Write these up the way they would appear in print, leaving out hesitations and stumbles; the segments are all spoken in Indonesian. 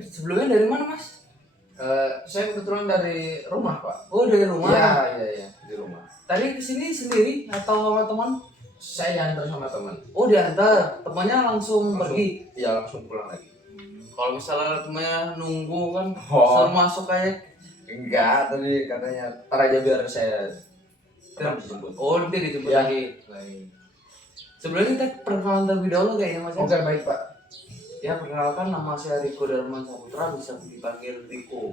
sebelumnya dari mana Mas? Saya kebetulan dari rumah Pak. Oh dari rumah. Iya di rumah. Tadi kesini sendiri atau sama teman? Saya diantar sama teman. Oh diantar, temannya langsung pergi. Iya langsung pulang lagi. Kalau misalnya temannya nunggu kan, Oh. suruh masuk kayak. Enggak, tadi katanya ntar aja biar saya dijemput. Oh nanti dijemput Ya. lagi. Baik. Sebelumnya kita perkenalan terlebih dahulu kayaknya Mas. Oke baik Pak. Ya perkenalkan, nama saya Riko Darman Saputra, bisa dipanggil Riko.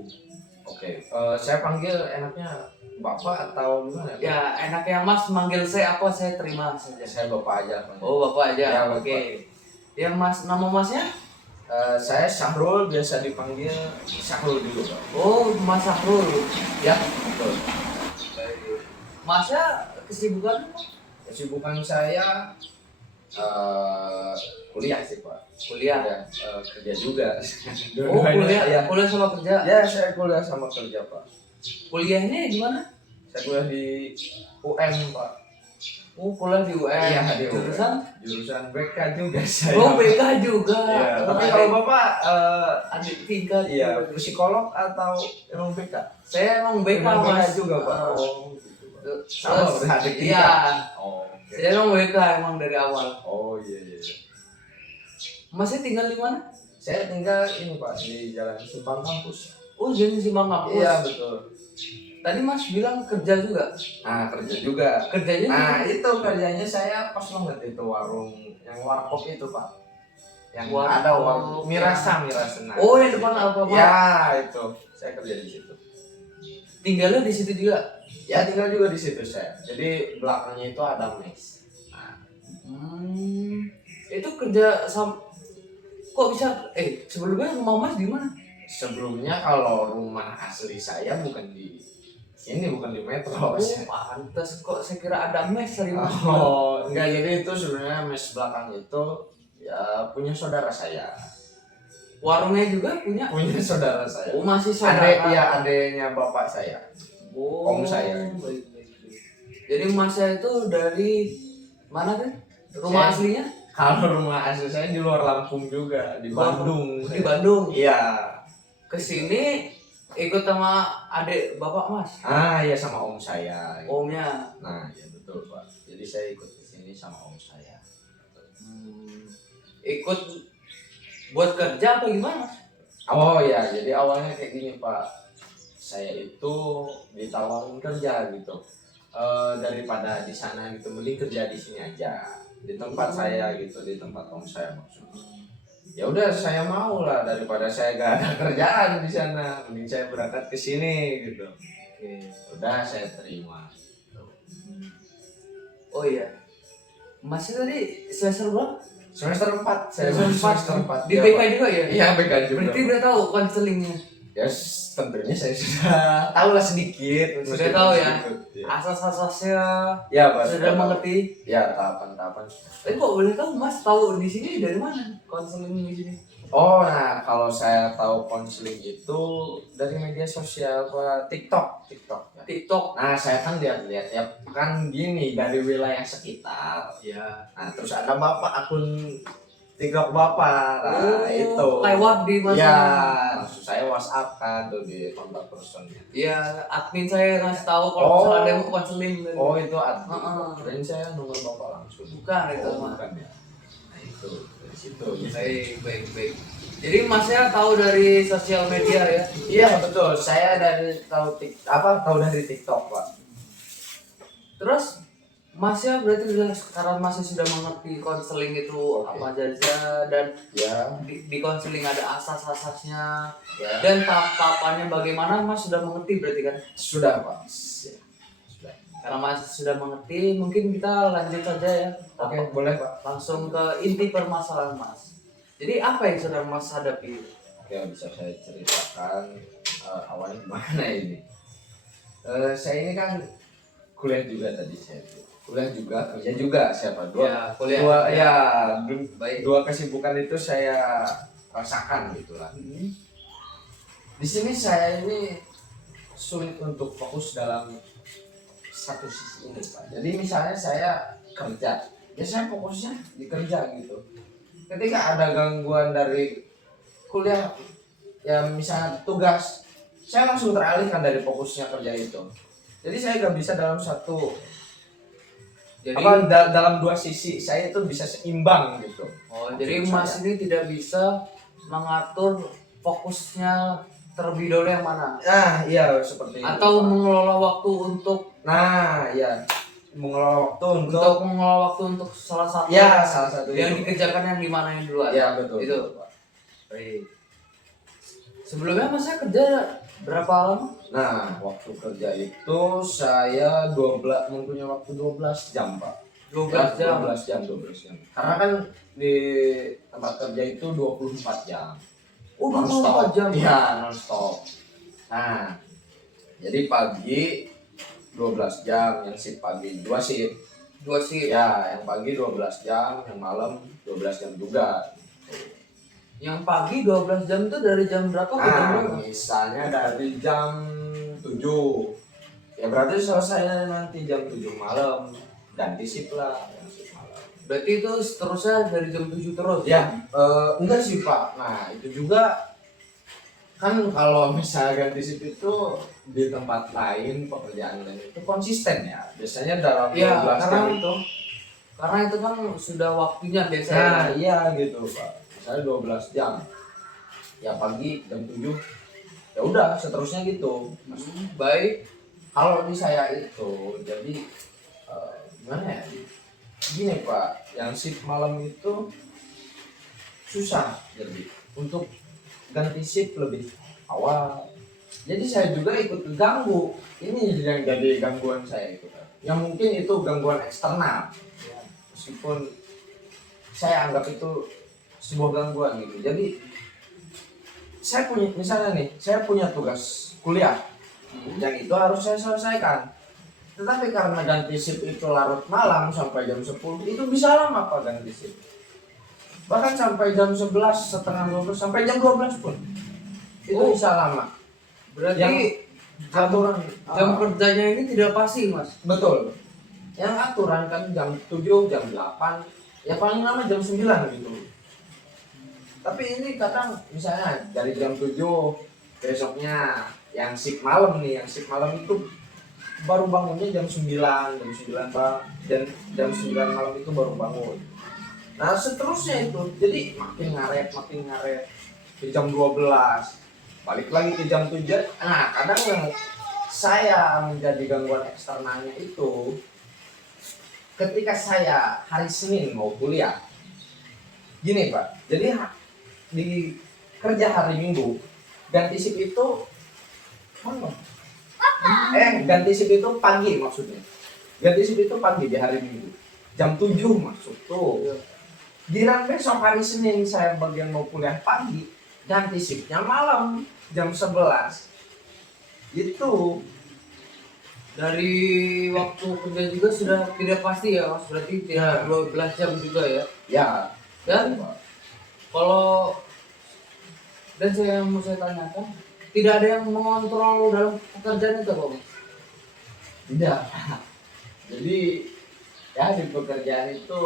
Oke, saya panggil enaknya Bapak atau gimana? Ya enaknya Mas manggil saya apa, saya terima saja. Saya Bapak aja. Panggil. Oh Bapak aja. Ya, Oke. Bapak. Ya Mas, nama Masnya? Saya Syahrul, biasa dipanggil Syahrul dulu Pak. Oh Mas Sahrul. Ya, betul. Masnya kesibukan apa? Kesibukan saya kuliah sih Pak. Kuliah. Ya, kerja juga. Oh kuliah, Ya. kuliah sama kerja. Ya, saya kuliah sama kerja Pak. Kuliahnya di mana? Saya kuliah di UM Pak. Oh kuliah di UN. Iya, di UM. Jurusan BK juga saya. Oh BK juga. Iya, Oh, tapi kalau Bapak adik tingkat. iya, psikolog atau emang BK? Saya emang BK Emang BK Mas. juga Pak. Oh, gitu Pak. Sama Terus, berarti iya. tingkat. Oh, oke. Saya emang BK emang dari awal. Oh iya. Masnya tinggal di mana? Saya tinggal ini Pak di Jalan Simpang Kampus. Oh jadi Simpang Kampus. Iya betul. Tadi Mas bilang kerja juga. Nah kerja juga. Kerjanya? Nah itu kerjanya saya pas banget itu warung yang warkop itu Pak. Yang Warkop. ada warung Mirasa. Nah, Oh yang depan apa Pak? ya itu saya kerja di situ. Tinggalnya di situ juga. Ya tinggal juga di situ saya. Jadi belakangnya itu ada mes. Nah, Itu kerja sama. Kok bisa? Sebelumnya rumah Mas di mana? sebelumnya kalau rumah asli saya bukan di ini, bukan di Metro. Oh pantas, kok saya kira ada mes dari Mas. Oh, enggak, jadi itu sebenarnya mes belakang itu ya punya saudara saya. Warungnya juga punya? Punya saudara saya. Oh masih saudara? Adeknya bapak saya. Oh, Om saya. Baik. Jadi Masnya itu dari mana kan? Rumah Saya- aslinya? Kalau rumah asli saya di luar Lampung juga, di Bandung. Di Bandung. Iya. Kesini ikut sama adik bapak Mas? Iya sama om saya. Omnya? Nah, ya betul Pak. Jadi saya ikut ke sini sama om saya. Ikut buat kerja apa gimana? Oh ya, jadi awalnya kayak gini Pak. Saya itu ditawarin kerja gitu. Daripada di sana gitu, mending kerja di sini aja. Di tempat saya gitu, di tempat om saya maksudnya. Ya udah saya mau lah, daripada saya gak ada kerjaan di sana, mending saya berangkat ke sini gitu. Oke. Udah saya terima. Oh iya. Masnya tadi semester berapa? Semester 4 saya Semester 4. Di Iya, BK Pak. juga ya? Iya, BK juga. Berarti udah tahu konselingnya. Ya tentunya saya sudah tahu lah sedikit. Sudah meskipun tahu ya? sedikit, ya. Asas-asasnya Ya, Pak, sudah tahu. mengerti. Ya, tahapan-tahapan. Kok boleh tahu Mas tahu di sini dari mana konseling di sini? Oh, nah kalau saya tahu konseling itu dari media sosial Pak, TikTok ya. TikTok. Nah, saya kan lihat-lihat ya kan gini dari wilayah sekitar. Ya. Nah, terus ada Bapak akun TikTok Bapak. Nah, itu. Lewat di mana? Ya, langsung saya WhatsApp kan tuh di kontak personnya. Iya, admin saya ngasih tahu kalau Oh. misalnya ada yang mau konseling. Oh, itu ada. Heeh. Dan saya nomor Bapak langsung. Bukan itu Oh, mah. bukan ya. Nah, itu dari situ. Baik. Jadi Masnya tahu dari sosial media ya? Iya, betul. Saya tahu dari TikTok, Pak. Terus Masnya berarti sekarang masih sudah mengerti konseling itu apa saja, dan Ya, di konseling ada asas-asasnya ya. dan tahap-tahapannya bagaimana Mas sudah mengerti berarti kan? Sudah, Pak. Ya, sudah. Karena Mas sudah mengerti, mungkin kita lanjut saja ya. Oke, boleh, Pak. Langsung ke inti permasalahan Mas. Jadi apa yang sudah Mas hadapi? Oke, bisa saya ceritakan awalnya gimana ini. Saya ini kan kuliah juga tadi saya. Kuliah juga, kerja juga, siapa Ya, kuliah. Baik. Dua kesibukan itu saya rasakan gitulah. Di sini saya ini sulit untuk fokus dalam satu sisi ini, Pak. Jadi misalnya saya kerja, ya saya fokusnya di kerja gitu. Ketika ada gangguan dari kuliah, ya misalnya tugas, saya langsung teralihkan dari fokusnya kerja itu. Jadi saya nggak bisa dalam satu Jadi dalam dua sisi saya itu bisa seimbang gitu. jadi Maksud Mas saya. ini tidak bisa mengatur fokusnya terlebih dahulu yang mana? Nah, iya seperti itu. Atau Pak. mengelola waktu untuk Nah, ya mengelola waktu untuk mengelola waktu untuk salah satu ya salah satu yang itu. dikerjakan yang dimana yang duluan. Ya betul. Itu. Pak. Baik. Sebelumnya Masnya kerja berapa lama? Nah, waktu kerja itu saya 12 mempunyai waktu 12 jam, Pak. 12 jam. 12 jam, 12 jam. Karena kan di tempat kerja itu 24 jam. Oh, Non-stop. 24 jam. Iya, non-stop. Nah, jadi pagi 12 jam, yang shift pagi 2 shift. 2 shift. Ya, yang pagi 12 jam, yang malam 12 jam juga. Yang pagi 12 jam itu dari jam berapa ke jam Nah, berapa? misalnya dari jam 7. Ya berarti selesai nanti jam 7 malam. Ganti shift lah, yang shift malam. Berarti itu seterusnya dari jam 7 terus? Ya, enggak sih Pak. Nah, itu juga kan kalau misalnya ganti shift itu di tempat lain pekerjaan lain itu konsisten ya. Biasanya dalam Ya, 12 jam itu. karena itu kan sudah waktunya Nah, biasanya. iya gitu Pak. Misalnya 12 jam. Ya pagi jam 7. Ya udah, seterusnya gitu. Baik. Kalau di saya itu jadi gimana ya? Gini Pak, yang shift malam itu susah jadi untuk ganti shift lebih awal. Jadi saya juga ikut terganggu. Ini yang jadi gangguan saya itu kan. Yang mungkin itu gangguan eksternal. Ya, meskipun saya anggap itu sebuah gangguan gitu. Jadi saya punya misalnya nih, saya punya tugas kuliah yang itu harus saya selesaikan. Tetapi karena ganti shift itu larut malam sampai jam 10, itu bisa lama Pak ganti shift. Bahkan sampai jam 11, setengah 12, sampai jam 12 pun. Itu bisa lama. Berarti Yang aturan jam kerjanya ini tidak pasti, Mas. betul. Yang aturan kan jam 7, jam 8, ya paling lama jam 9 gitu. Tapi ini kadang misalnya dari jam 7 besoknya yang shift malam nih, yang shift malam itu baru bangunnya jam 9, jam 9 Bang, dan jam 9 malam itu baru bangun. Nah seterusnya itu, jadi makin ngaret ke jam 12, balik lagi ke jam 7. Nah kadang yang saya menjadi gangguan eksternalnya itu ketika saya hari Senin mau kuliah. Gini Pak, jadi di kerja hari Minggu ganti shift itu ganti shift itu pagi maksudnya. Ganti shift itu pagi di hari Minggu. Jam 7 masuk tuh. Giliran besok hari Senin saya bagian mau kuliah pagi, ganti shiftnya malam jam 11. Itu Dari waktu kerja juga sudah tidak pasti ya, Mas. Berarti tidak 12 jam juga ya. ya Dan kalau saya mau saya tanyakan, tidak ada yang mengontrol dalam pekerjaan itu, Pak, Mas? tidak. Jadi ya di pekerjaan itu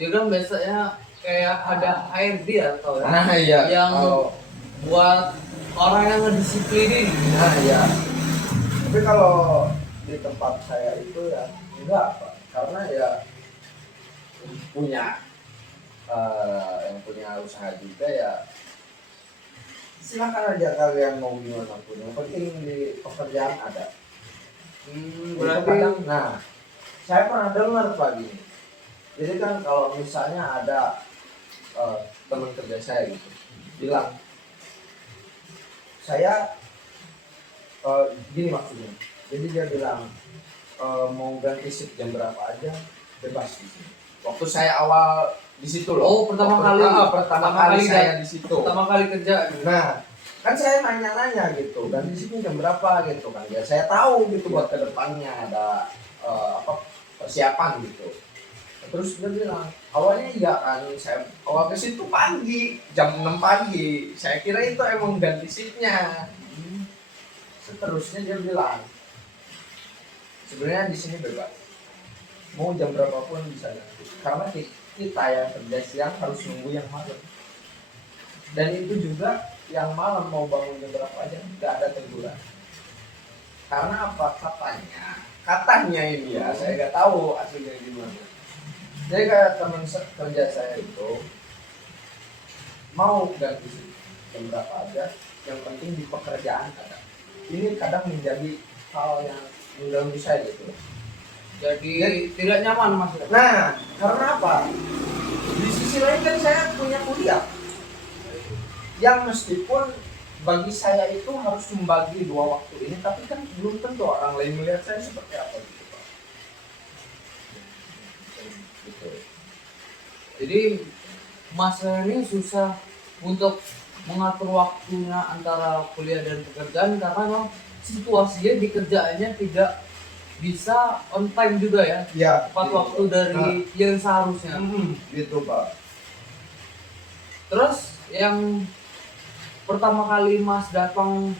Ya kan biasanya kayak ada HRD atau ya, nah iya yang kalau buat orang yang ngedisiplinin. nah ya tapi kalau di tempat saya itu ya enggak Pak, karena ya punya yang punya usaha juga ya silakan aja kalian mau gimana pun, yang penting di pekerjaan ada. Berarti Kadang, nah saya pernah dengar Pak gini, jadi kan kalau misalnya ada teman kerja saya gitu bilang saya gini maksudnya, jadi dia bilang mau ganti shift jam berapa aja bebas di sini. Waktu saya awal di situ loh. Oh, pertama kali saya di situ. pertama kali kerja. Nah, kan saya nanya-nanya gitu, ganti shiftnya jam berapa gitu kan. Ya saya tahu gitu buat kedepannya ada persiapan gitu. Terus dia bilang, awalnya iya kan, saya awal ke situ pagi, jam 6 pagi. Saya kira itu emang ganti shiftnya. Seterusnya dia bilang, sebenarnya di sini bebas. Mau jam berapapun bisa ganti. Karena kita yang kerja siang harus nunggu yang malam. Dan itu juga yang malam mau bangun jam berapa aja nggak ada teguran. Karena apa? Katanya ini ya, saya nggak tahu aslinya gimana. Jadi kayak teman kerja saya itu mau ganti jam berapa aja, yang penting di pekerjaan kadang. Ini kadang menjadi hal yang mengganggu saya gitu. Jadi tidak nyaman mas. Nah, karena apa? Di sisi lain kan saya punya kuliah yang meskipun bagi saya itu harus membagi 2 waktu ini, tapi kan belum tentu orang lain melihat saya seperti apa gitu Pak. Gitu. Jadi mas ini susah untuk mengatur waktunya antara kuliah dan pekerjaan karena memang situasinya di kerjaannya tidak bisa on time juga ya. Ya, Tepat gitu, waktu Pak. dari yang seharusnya. Gitu Pak. Terus yang pertama kali mas datang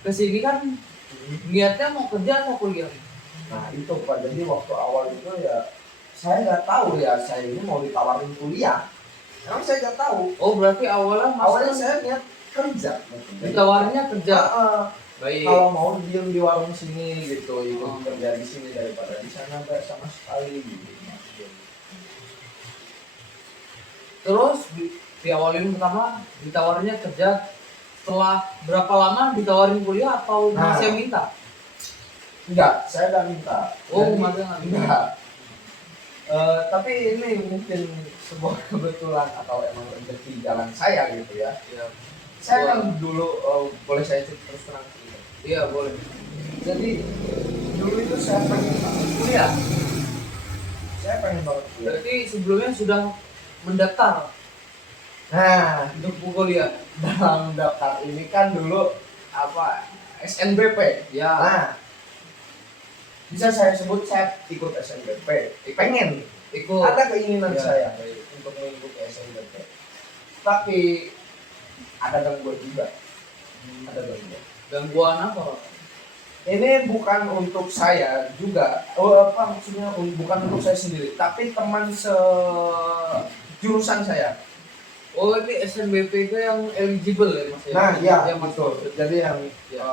ke sini kan niatnya mau kerja atau kuliah? Nah itu Pak, jadi waktu awal itu ya saya nggak tahu ya saya ini mau ditawarin kuliah. Karena saya nggak tahu. Oh berarti awalnya mas Awalnya saya niat kerja. ditawarinnya kerja. Baik. Kalau mau diem di warung sini gitu, ikut kerja di sini daripada di sana nggak sama sekali gitu. Terus di awalin pertama ditawarinnya kerja, setelah berapa lama ditawarin kuliah atau Nah. masih yang minta? Enggak, saya nggak minta. Oh Jadi, masih nggak minta. enggak. Tapi ini mungkin sebuah kebetulan atau emang rezeki jalan saya gitu ya. Iya. Saya kan dulu boleh saya terus terang gitu. Iya boleh. Jadi dulu itu saya pengen banget kuliah. Saya pengen banget kuliah. Berarti sebelumnya sudah mendaftar Nah, untuk kuliah. dalam daftar ini kan dulu apa SNBP. Ya. Nah, bisa saya sebut saya ikut SNBP. Pengen, Ikut. ada keinginan Ya. saya untuk mengikuti SNBP. Tapi ada gangguan juga. Ada gangguan. Gangguan apa Pak? Ini bukan untuk saya juga. Oh, apa maksudnya? Bukan untuk saya sendiri, tapi teman jurusan saya. Oh ini SNBP itu yang eligible ya mas ya? Nah, iya, yang betul. masuk. Jadi yang Ya.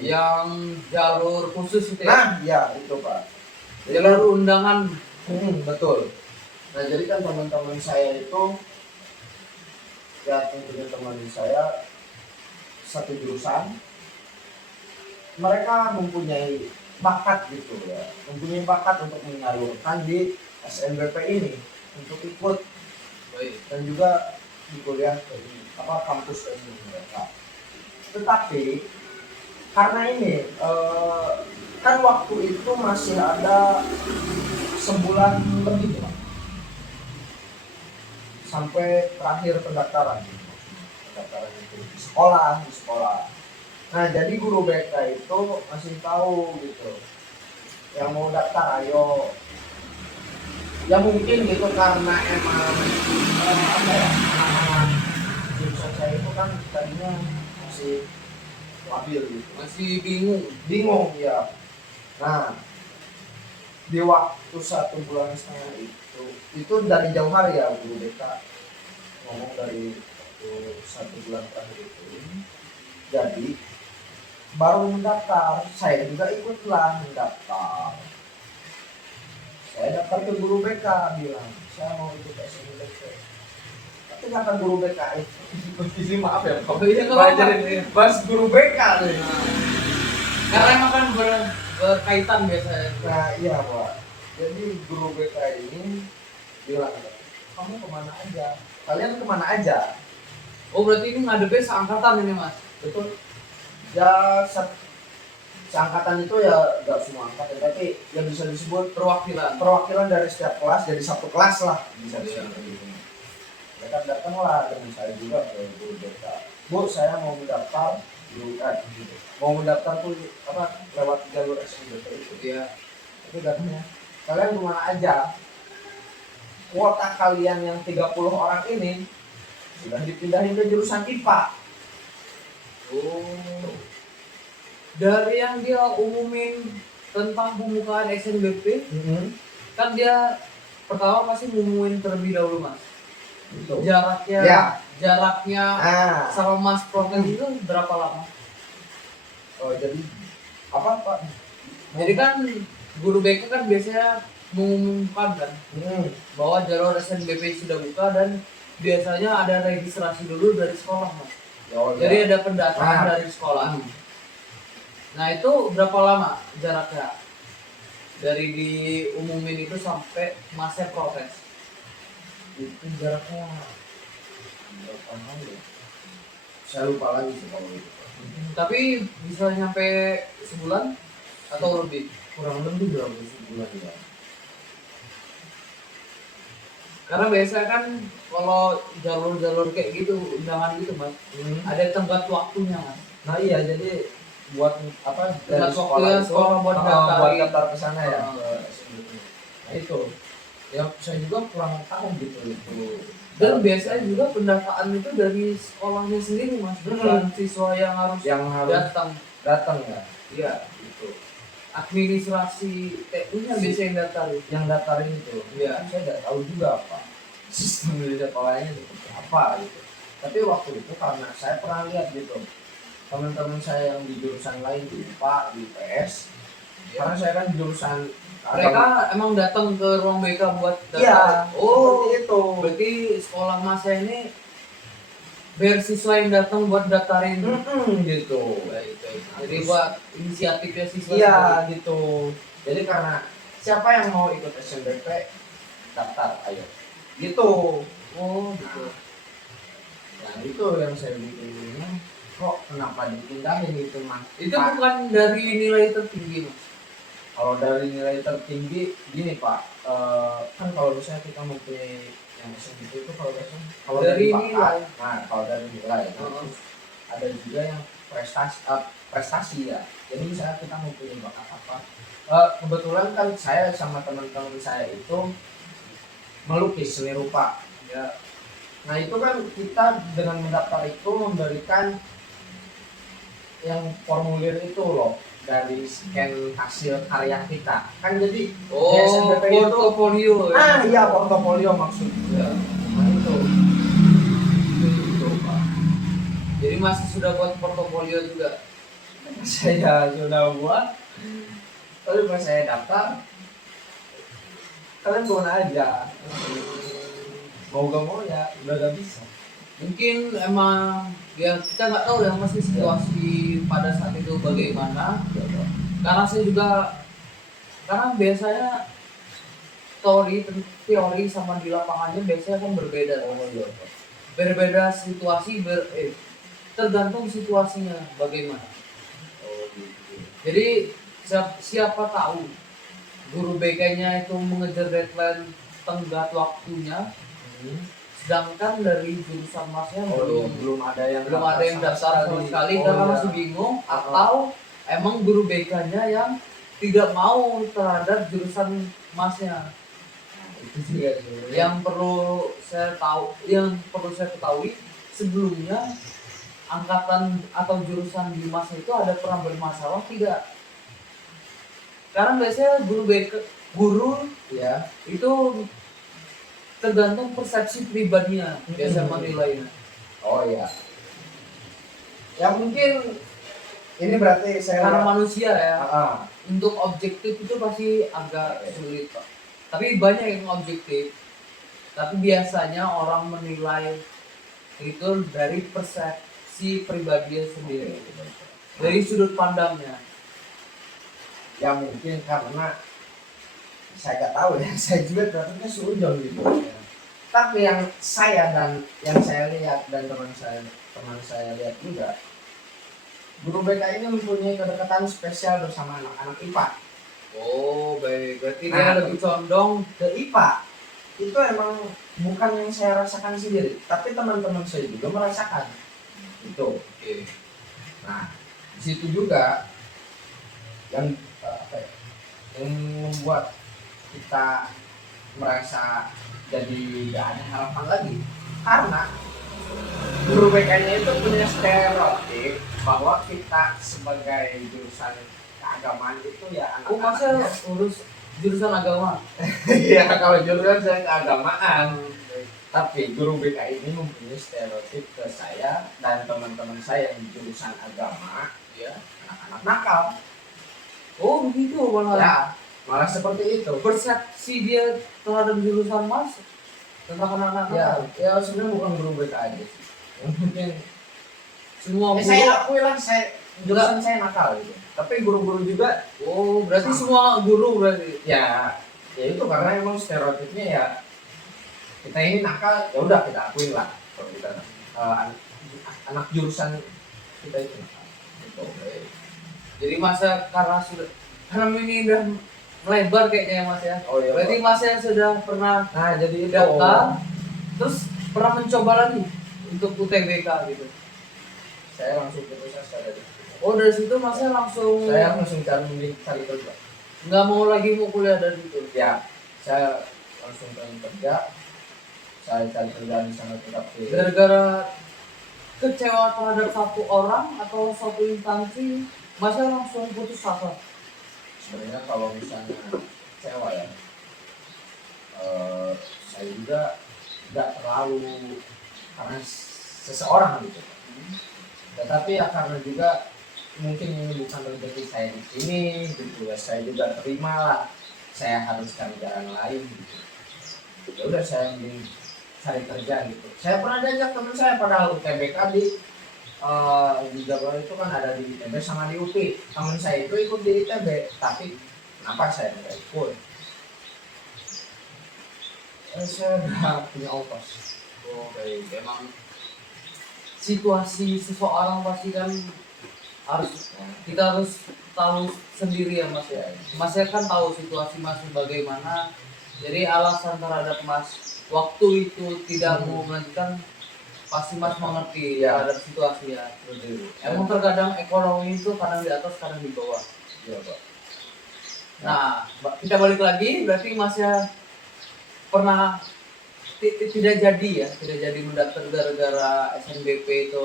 Yang jalur khusus itu ya? nah, ya itu Pak. Jalur undangan. Betul. Nah, jadi kan teman-teman saya itu ya tentunya teman saya satu jurusan, mereka mempunyai bakat gitu ya, mempunyai bakat untuk menyalurkan di SNBP ini untuk ikut Baik. dan juga di kuliah dari kampus dari mereka. Tetapi karena ini kan waktu itu masih ada sebulan lebih Pak, sampai terakhir pendaftaran itu di sekolah. Nah jadi guru BK itu masih tahu gitu yang mau daftar ayo ya mungkin gitu karena emang apa ya anak-anak jurusan saya itu kan tadinya masih labil gitu, Masih bingung. ya. Nah di waktu 1,5 bulan itu dari jauh hari ya guru BK ngomong dari waktu 1 bulan terakhir itu. Jadi baru mendaftar, saya juga ikutlah mendaftar. Saya daftar ke guru BK, bilang saya mau ikut SNBP. Tapi kata guru BK itu, maaf ya, Oh, iya, nggak Pak, apa-apa. jadi bahas guru BK nih. Karena emang kan berkaitan biasanya. Nah iya Pak, jadi guru BK ini bilang, kamu kemana aja? Kalian kemana aja? Oh berarti ini ngadepnya seangkatan ini mas? Betul. Ya seangkatan itu ya nggak semua angkatan, tapi yang bisa disebut perwakilan dari setiap kelas, jadi satu kelas lah bisa disebut gitu. Mereka datanglah dengan saya juga ke guru BK. Bu, saya mau mendaftar gitu. Mau mendaftar tuh apa lewat jalur SNBP itu. Iya. Tapi katanya kalian kemana aja? Kuota kalian yang 30 orang ini sudah dipindahin ke jurusan IPA. Oh. Dari yang dia umumin tentang pembukaan SNBP, kan dia pertama pasti ngumumin terlebih dahulu mas. Gitu. Jaraknya Ya, jaraknya Ah, sama Mas Protes itu berapa lama? oh jadi apa Pak? Jadi kan guru BK kan biasanya mengumumkan kan bahwa jalur SNBP sudah buka dan biasanya ada registrasi dulu dari sekolah, Mas. Oh, Jadi ya. ada pendataan dari sekolah. Nah itu berapa lama jaraknya dari diumumin itu sampai masa proses? Itu jaraknya berapa lama ya? Saya lupa lagi sih kalau itu. Tapi bisa nyampe sebulan atau lebih? Kurang lebih berapa bulan ya? Karena biasanya kan kalau jalur-jalur kayak gitu, undangan gitu, Mas, ada tenggat waktunya, Mas. Nah iya, jadi buat apa dari Tenggat sekolah waktunya itu sekolah buat daftar. buat daftar ke sana ya. Oh. Ke SNBP. Nah itu ya saya juga kurang tahu gitu itu. Dan biasanya juga pendataan itu dari sekolahnya sendiri, Mas, bukan siswa yang harus datang. datang ya. Iya, Gitu. administrasi TU-nya biasanya yang daftar. Yang daftarin itu. Iya. Saya tidak tahu juga apa sistem di sekolahnya seperti apa gitu. Tapi waktu itu karena saya pernah lihat gitu teman-teman saya yang di jurusan lain di IPA, di IPS, karena saya kan jurusan Mereka emang datang ke ruang BK buat daftar. Iya, Oh, seperti itu. berarti sekolah masa ini biar siswa yang datang buat daftarin. Gitu. Baik, baik. Jadi buat inisiatifnya siswa. Iya sendiri. gitu. Jadi karena siapa yang mau ikut SNBP daftar, ayo. Gitu. Oh, gitu. Nah itu yang saya bikin kok kenapa dipindahin gitu Mas? Itu Pak, bukan dari nilai tertinggi, Mas. kalau dari nilai tertinggi gini Pak, kan kalau misalnya kita mempunyai yang SNBP itu kalau Dari bakat, nilai. nah kalau dari nilai, Oh. ada juga yang prestasi ya. Jadi misalnya kita mempunyai bakat apa, kebetulan kan saya sama teman-teman saya itu melukis seni rupa ya. Nah itu kan kita dengan mendaftar itu memberikan yang formulir itu loh, dari scan hasil karya kita kan. Jadi Oh, SNBP itu portofolio. Ya. iya portofolio maksudnya. Nah itu Pak. Jadi masih sudah buat portofolio juga. Saya sudah buat, tapi pas saya daftar kalian bukan aja, mau gak mau ya udah gak bisa. Mungkin emang ya kita nggak tahu ya masih situasi pada saat itu bagaimana. Karena saya juga karena biasanya teori sama di lapangannya biasanya kan berbeda. Berbeda situasi tergantung situasinya bagaimana. Jadi siapa tahu guru BK-nya itu mengejar deadline tenggat waktunya, sedangkan dari jurusan masnya belum ada yang daftar sama sekali Oh, karena iya. masih bingung, atau emang guru BK-nya yang tidak mau terhadap jurusan masnya. Itu juga sebenarnya. Yang perlu saya ketahui sebelumnya angkatan atau jurusan di mas itu ada pernah bermasalah tidak? Karena biasanya guru Ya, itu tergantung persepsi pribadinya biasa menilainya. oh ya. Ya mungkin ini berarti saya Karena manusia ya, Ah, untuk objektif itu pasti agak sulit, Pak. Tapi banyak yang objektif. Tapi biasanya orang menilai itu dari persepsi pribadinya sendiri, dari sudut pandangnya. ya mungkin karena saya nggak tahu ya, saya juga dapetnya seujon gitu. Tapi yang saya lihat dan teman saya lihat juga, guru BK ini mempunyai kedekatan spesial bersama anak-anak IPA. Oh, baik. Berarti dia Nah, lebih condong ke IPA itu emang bukan yang saya rasakan sendiri, tapi teman-teman saya juga merasakan itu. Oke. Nah, di situ juga yang yang membuat kita merasa jadi gak ada harapan lagi, karena guru BK-nya itu punya stereotip bahwa kita sebagai jurusan keagamaan itu ya Oh, masa urus jurusan agama? Iya, kalau jurusan saya keagamaan. Tapi guru BK ini mempunyai stereotip ke saya dan teman-teman saya yang jurusan agama, Ya. anak-anak nakal. Oh begitu malah. Ya, malah seperti itu. Persepsi dia terhadap jurusan mas tentang anak-anak Ya, nakal. ya sebenarnya bukan guru BK aja sih. Yang mungkin Semua guru. saya akui lah, saya jurusan saya nakal gitu. Tapi guru-guru juga, Oh berarti semua guru berarti. ya itu karena emang stereotipnya ya kita ini nakal, ya udah kita akuin lah kalau kita anak jurusan kita itu nakal. Gitu. Jadi masa karena ini udah melebar kayaknya ya mas ya. Oh iya. Berarti mas yang sudah pernah Nah jadi itu daftar, terus pernah mencoba lagi untuk UTBK gitu. saya langsung putus asa dari situ. Oh dari situ masnya langsung Saya langsung cari kerja. nggak mau lagi mau kuliah dari situ. Ya, saya langsung cari kerja. Saya cari kerjaan di sana tetap di. Gara-gara kecewa terhadap satu orang atau suatu instansi, masnya langsung putus asa. Sebenarnya kalau misalnya kecewa ya, saya juga tidak terlalu karena seseorang gitu. Tetapi ya karena juga mungkin ini bukan rezeki saya di sini gitu ya, saya juga terima lah, saya harus cari jalan lain gitu. Ya udah saya mending cari kerja gitu. Saya pernah diajak teman saya padahal UTBK di Jawa itu kan ada di ITB sama di UPI. Teman saya itu ikut di ITB, tapi kenapa saya nggak ikut? Saya udah punya ongkos. Oh baik, emang situasi seseorang pasti kan kita harus tahu sendiri ya mas ya. Masnya kan tahu situasi mas bagaimana. Jadi alasan terhadap mas waktu itu tidak mau melanjutkan pasti mas mengerti Ya. terhadap situasi ya. Betul. Emang terkadang ekonomi itu kadang di atas kadang di bawah. Iya Pak. Nah kita balik lagi berarti masnya pernah tidak jadi mendaftar gara-gara SNBP itu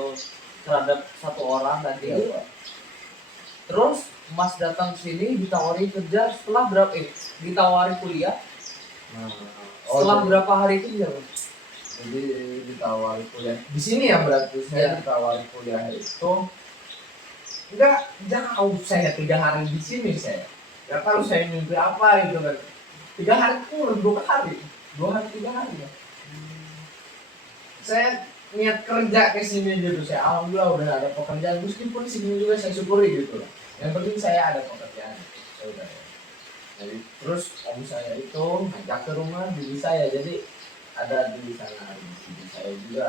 terhadap satu orang tadi. Iya Pak. Terus mas datang sini ditawari kerja setelah berapa? Ditawari kuliah Nah, setelah jadi- berapa hari itu ya? Jadi ditawari kuliah di sini ya, berarti saya Ya. ditawari kuliah itu enggak jauh, saya 3 hari di sini saya nggak tahu saya mimpi apa gitu kan. 3 hari kurang 2 hari 3 hari ya. Saya niat kerja ke sini gitu, saya alhamdulillah udah ada pekerjaan, meskipun di sini juga saya syukuri gitu lah. Yang penting saya ada pekerjaan, saya udah ya. Jadi terus om saya itu ngajak ke rumah bibi saya, jadi ada di sana bibi saya juga,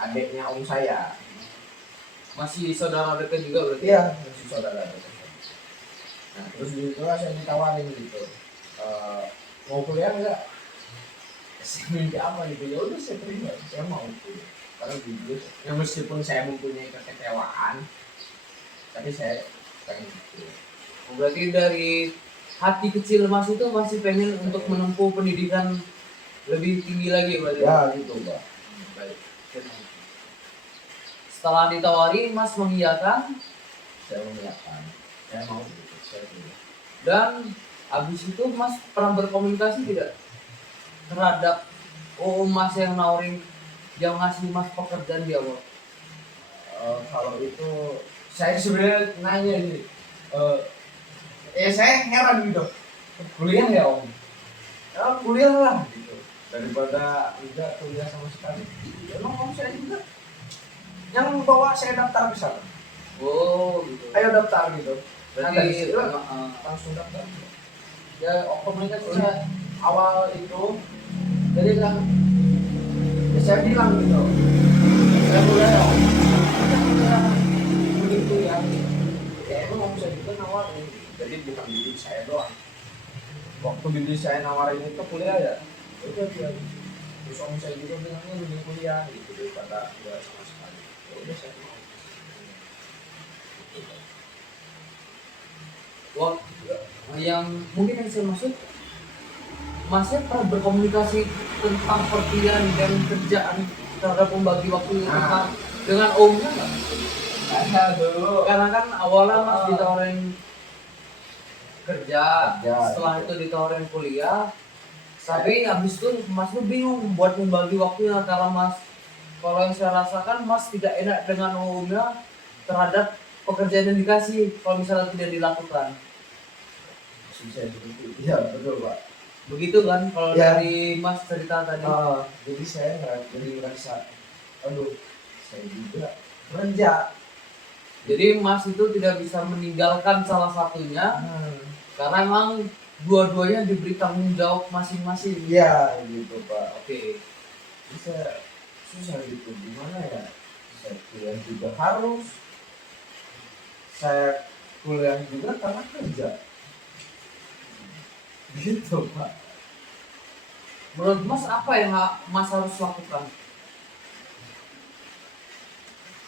adiknya om saya. Masih saudara dekat juga berarti? Iya, masih saudara dekat. Nah terus di situ lah saya ditawarin gitu, mau kuliah nggak? Saya mimpi apa gitu, ya udah saya terima, saya mau kuliah. Karena jujur, ya meskipun saya mempunyai kekecewaan, tapi saya pengen kuliah. Berarti dari hati kecil mas itu masih pengen untuk menempuh pendidikan lebih tinggi lagi berarti? Ya gitu Pak. Baik. Setelah ditawari mas mengiyakan Saya mengiyakan, saya mau gitu, saya kuliah. dan habis itu mas pernah berkomunikasi tidak terhadap mas yang nawarin yang ngasih mas pekerjaan di awal? Kalau itu saya sebenarnya nanya ini, saya heran gitu, kuliah ya om, ya kuliah lah gitu, daripada tidak kuliah sama sekali. Emang om saya juga yang bawa saya daftar ke sana, Oh gitu. ayo daftar gitu. Nah, dari Berarti situ langsung daftar. Ya komunikasi saya awal itu, jadi kan ya saya bilang gitu, saya kuliah ya om, begitu ya. Ya emang om saya juga nawarin, jadi bukan bibi saya doang. Waktu bibi saya nawarin itu kuliah ya udah dia. Terus om saya juga bilangnya lebih kuliah gitu daripada kuliah sama sekali. Ya udah saya mau. Wah, yang mungkin yang saya maksud masnya pernah berkomunikasi tentang perkuliahan dan kerjaan terhadap pembagi waktu Nah. dengan omnya nggak? Ada dulu. Karena kan awalnya mas ditawarin kerja, Kerja, setelah gitu. itu ditawarin kuliah, Tapi habis itu Mas tuh bingung buat membagi waktunya karena Mas, kalau yang saya rasakan Mas tidak enak dengan umumnya terhadap pekerjaan yang dikasih kalau misalnya tidak dilakukan. Susah seperti itu. Ya betul Pak. Begitu kan kalau Ya. dari Mas cerita tadi. Jadi saya merasa, aduh saya juga kerja. Jadi Mas itu tidak bisa meninggalkan salah satunya karena emang dua-duanya diberi tanggung jawab masing-masing. Iya gitu Pak. Oke. Bisa susah gitu, gimana ya, saya kuliah juga harus, saya kuliah juga karena kerja gitu Pak. Menurut Mas apa yang Mas harus lakukan?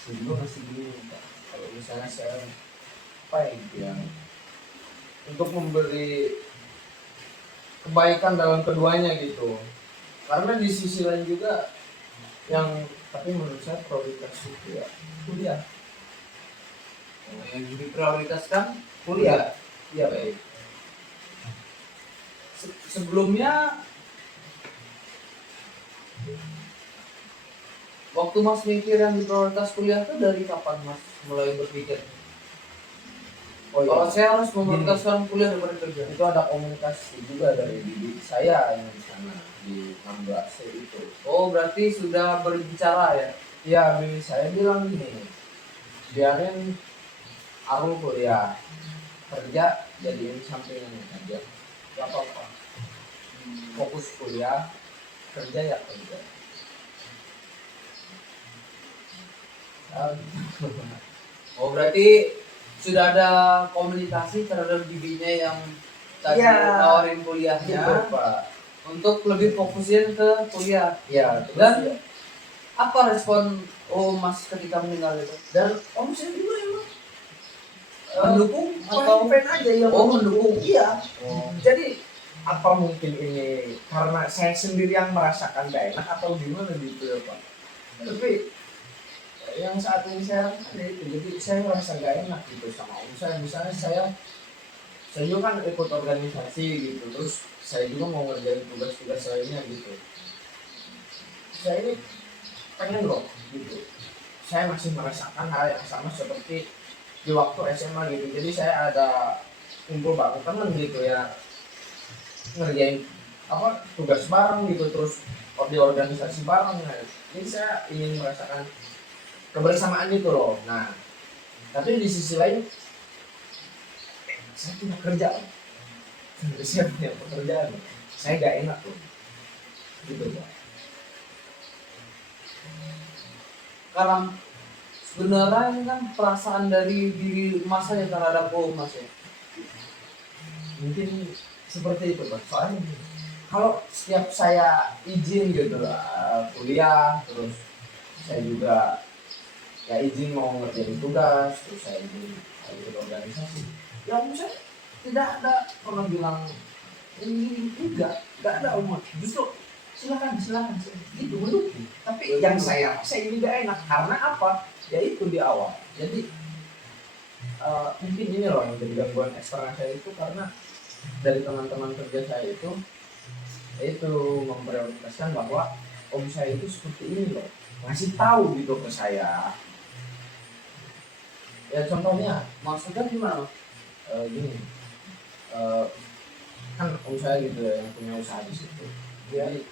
Sebelum masih bingung Pak, kalau misalnya saya apa ya gitu yang untuk memberi kebaikan dalam keduanya gitu, karena di sisi lain juga yang, tapi menurut saya prioritas itu ya kuliah. Yang diprioritaskan Kuliah. Iya Pak. baik. Sebelumnya waktu Mas mikir yang diprioritas kuliah itu dari kapan Mas mulai berpikir? Oh iya. Kalau saya harus memprioritaskan kuliah daripada kerja. Itu ada komunikasi juga dari diri saya yang di sana di 16C itu. Oh berarti sudah berbicara ya? Ya, diri saya bilang gini, biarin aku kuliah, kerja jadiin sampingan aja, gak apa-apa. Fokus kuliah, kerja ya kerja. Oh berarti sudah ada komunikasi terhadap dirinya yang tadi Iya. nawarin kuliahnya Gitu Pak. untuk lebih fokusin ke kuliah. Ya, terus Dan ya. apa respon Mas ketika mendengar itu? Dan om saya juga emang Mendukung atau fan aja ya. Oh, mendukung. Iya. Oh. Jadi apa mungkin ini karena saya sendiri yang merasakan gak enak atau gimana gitu ya Pak. Tapi yang saat ini saya rasakan itu, jadi saya merasa gak enak gitu sama om saya. Misalnya saya juga kan ikut organisasi gitu, terus saya juga mau ngerjain tugas-tugas lainnya gitu. Saya ini pengen loh gitu, saya masih merasakan hal yang sama seperti di waktu SMA gitu. Jadi saya ada kumpul bareng temen gitu ya, ngerjain apa tugas bareng gitu, terus di organisasi bareng. Nah, jadi saya ingin merasakan kebersamaan itu loh. Nah, tapi di sisi lain saya punya kerja, saya punya pekerjaan, saya gak enak loh gitu Pak. Karena sebenarnya ini kan perasaan dari diri Mas saja terhadap Mas ya. Mungkin seperti itu Pak. Soalnya kalau setiap saya izin gitu kuliah, terus saya juga ya izin mau ngerjain tugas, terus saya izin ikut organisasi, ya saya tidak ada pernah bilang ini enggak ada umat, justru silakan gitu mendukung. Tapi yang saya ini gak enak karena apa ya itu di awal. Jadi mungkin ini loh yang jadi gangguan eksternal saya itu, karena dari teman-teman kerja saya itu memprioritaskan bahwa om saya itu seperti ini loh, ngasih tahu gitu ke saya. Ya contohnya Maksudnya gimana? gini, kan om saya gitu ya, yang punya usaha di situ. Jadi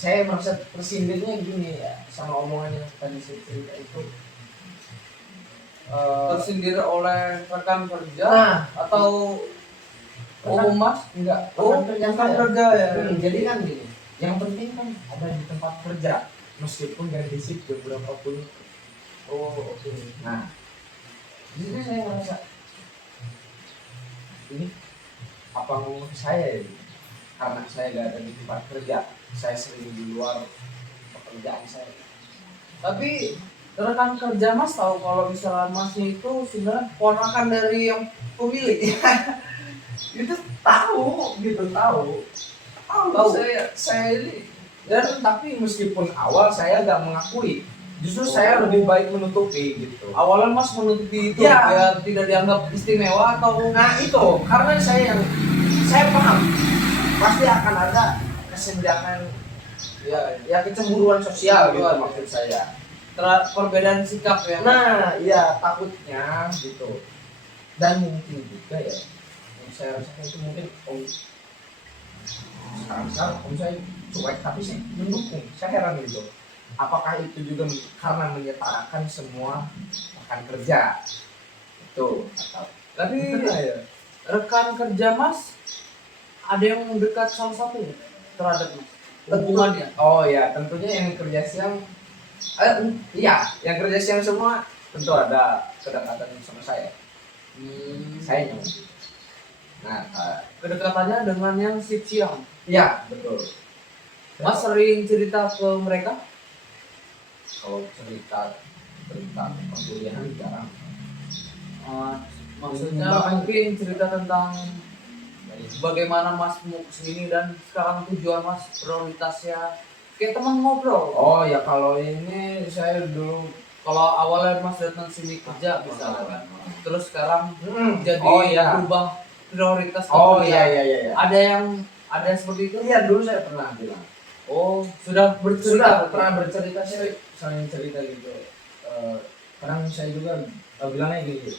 saya merasa tersindirnya gini ya sama omongan yang tadi saya cerita itu. Tersindir oleh rekan kerja Nah, atau Mas? enggak, Oh, rekan rekan saya. kerja ya. Jadi kan gini, yang penting kan ada di tempat kerja, meskipun ganti shift jam berapapun. Oh, oke. Nah, di sini saya merasa ini apa ngomong ke saya ya? Karena saya gak ada di tempat kerja, saya sering di luar pekerjaan saya. Tapi rekan kerja Mas tahu kalau misalnya Masnya itu sebenarnya ponakan dari yang pemilik. Itu tahu gitu, tahu. Saya ini, dan tapi meskipun awal saya gak mengakui, justru saya lebih baik menutupi gitu. Awalnya Mas menutupi itu Ya. biar tidak dianggap istimewa atau Nah itu karena saya paham pasti akan ada kesenjangan, ya kecemburuan sosial gitu maksud saya. Perbedaan sikap ya. Nah, iya takutnya gitu. Dan mungkin juga ya, yang saya rasakan itu mungkin sekarang om saya cuek tapi sih mendukung. Saya heran gitu. Apakah itu juga karena menyetarakan semua akan kerja? Itu atau Tapi ya. rekan kerja Mas ada yang dekat salah satu ya terhadap Mas hubungannya. Oh ya, tentunya yang kerja siang, iya, yang kerja siang semua tentu ada kedekatan sama saya. Saya yang nah, Kedekatannya dengan yang shift siang. iya betul. Mas sering cerita ke mereka? Kalau cerita tentang perkuliahan jarang. Maksudnya Bahkan- mungkin cerita tentang bagaimana Mas mau kesini dan sekarang tujuan Mas prioritasnya kayak teman ngobrol. Oh ya, kalau ini saya dulu Kalau awalnya Mas datang sini kerja misalnya kan, terus sekarang jadi oh iya, berubah prioritas ke oh kuliah. iya iya iya. Ada seperti itu? Iya dulu saya pernah bilang. Oh, sudah Sudah bercerita. pernah bercerita, saya saling cerita gitu. Kadang saya juga bilangnya gitu,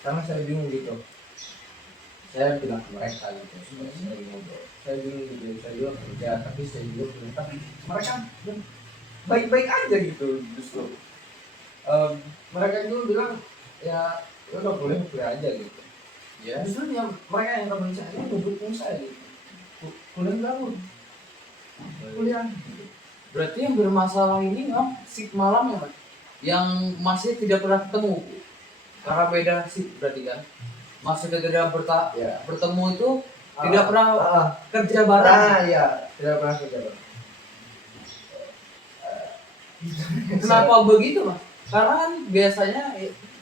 karena saya bingung gitu. Saya bilang ke mereka gitu, supaya saya ngobrol. Saya bingung gitu, saya juga kerja, tapi saya juga bilang, tapi mereka baik-baik aja gitu justru. Mereka juga bilang ya udah boleh aja gitu. Ya. Justru yang mereka yang teman saya ini mendukung saya gitu. Kuliah bangun, kuliah. Berarti yang bermasalah ini Mas shift malam ya Mas? Yang masih tidak pernah ketemu karena beda shift berarti kan? Mas sudah tidak Ya. bertemu itu tidak pernah kerja Nah, bareng. ya, tidak pernah kerja bareng. Kenapa begitu Mas? Karena kan biasanya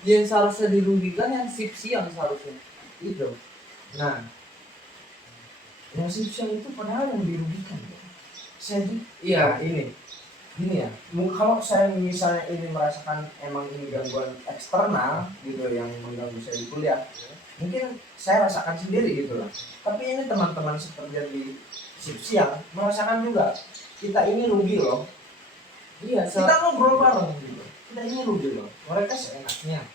yang seharusnya dirugikan yang shift siang seharusnya. Itu. Nah, yang siang itu padahal yang dirugikan. Saya iya ini ya. Kalau saya misalnya ini merasakan emang ini gangguan eksternal gitu yang mengganggu saya di kuliah, mungkin saya rasakan sendiri gitu lah. Tapi ini teman-teman sekerja di shift siang merasakan juga. Kita ini rugi loh. Iya, Kita ngobrol bareng gitu. Kita ini rugi loh. Mereka seenaknya